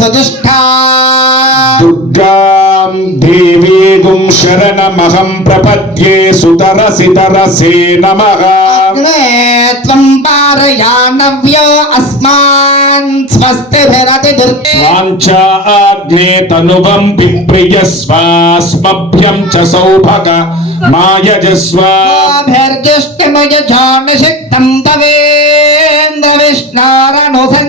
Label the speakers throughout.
Speaker 1: సుతిష్ఠా
Speaker 2: దుర్గాం దేవీగుం శరణమహం ప్రపద్యే సుతరసి తరసే నమః
Speaker 1: త్వం పారయానవ్యో అస్మాన్ స్వస్తిభిరతి దుర్గే.
Speaker 2: వాంఛాగ్నే తనువం విప్రియస్వాస్మభ్యం చ సౌభగ మాయజస్వ.
Speaker 1: భిర్జిష్టిమయ జానశక్తం తవేంద్ర విష్ణారణుసన్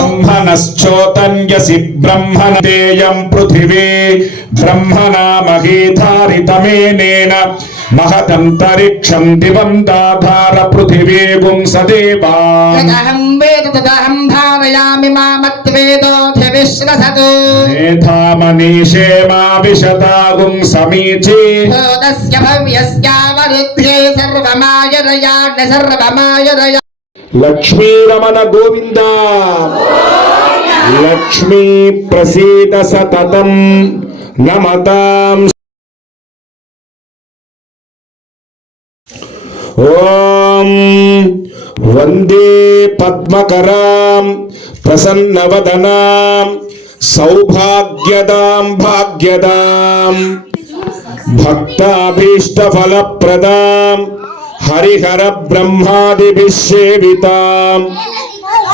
Speaker 2: బ్రహ్మణశ్చోతన్యసి బ్రహ్మణ తేయం పృథివీ బ్రహ్మణా మహీధారితమేనేన మహదంతరిక్షం దివం దాధార పృథివీ గుంసదేవా
Speaker 1: యదహం వేద తదహం ధారయామి మామత్వేదోధివిశ్రసతు
Speaker 2: మేధామనీషే మా విశతాగుం సమీచే.
Speaker 1: భూతస్య భవ్యస్యావరుద్ధే సర్వమాయరయాణ్య సర్వమాయరయ
Speaker 2: లక్ష్మీరమణ గోవింద. లక్ష్మీ ప్రసీద సతతం నమతాం. ఓం వందే పద్మకరాం ప్రసన్నవదనాం సౌభాగ్యదాం భాగ్యదాం. భక్తాభీష్టఫలప్రదాం హరిహర బ్రహ్మాదిభిషేవితాం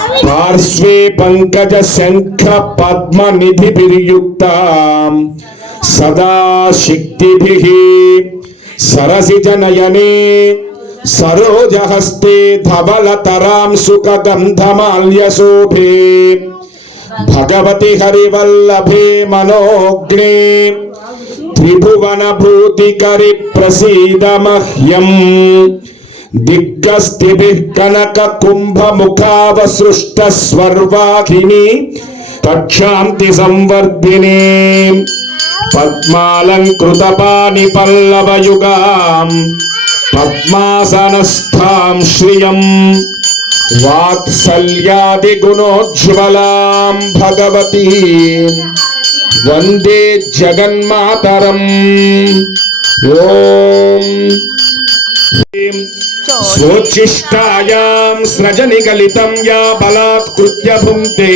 Speaker 2: పార్శ్వే పంకజ శంఖ పద్మ నిధి పద్మనిధిభిర్యుక్తాం సదా శక్తిభిः సరసిజనయనే సరోజహస్తే ధవలతరాం సుఖగంధమాల్యశోభే. భగవతి హరివల్లభే మనోగ్నే త్రిభువన భూతికరి ప్రసీద మహ్యం. దిగ్గస్థిభిः కనక కుంభముఖావసృష్ట స్వర్వాహిని తక్షాంతి సంవర్ధిని పద్మాలంకృత పాని పల్లవయుగాం పద్మాసనస్థాం శ్రియం వాత్సల్యాదిగుణోజ్వలాం భగవతీ వందే జగన్మాతరం ఓం స్వోచ్ఛిష్టాయాం స్రజనిగలితం యా బలాత్కృత్య భుంక్తే.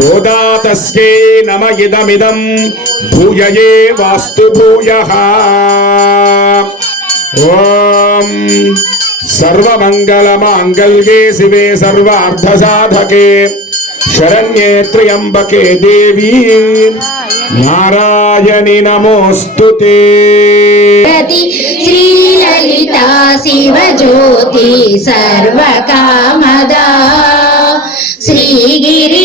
Speaker 2: గోదాతస్యై నమ ఇదమిదం భూయయే వాస్తు భూయః. ఓం సర్వమంగళమాంగళ్యే శివే సర్వార్థసాధకే. శరణ్యే త్ర్యంబకే దేవీ. నారాయణి నమోస్తుతే.
Speaker 3: ప్రతి శ్రీలలితా శివజ్యోతి సర్వకామదా. శ్రీగిరి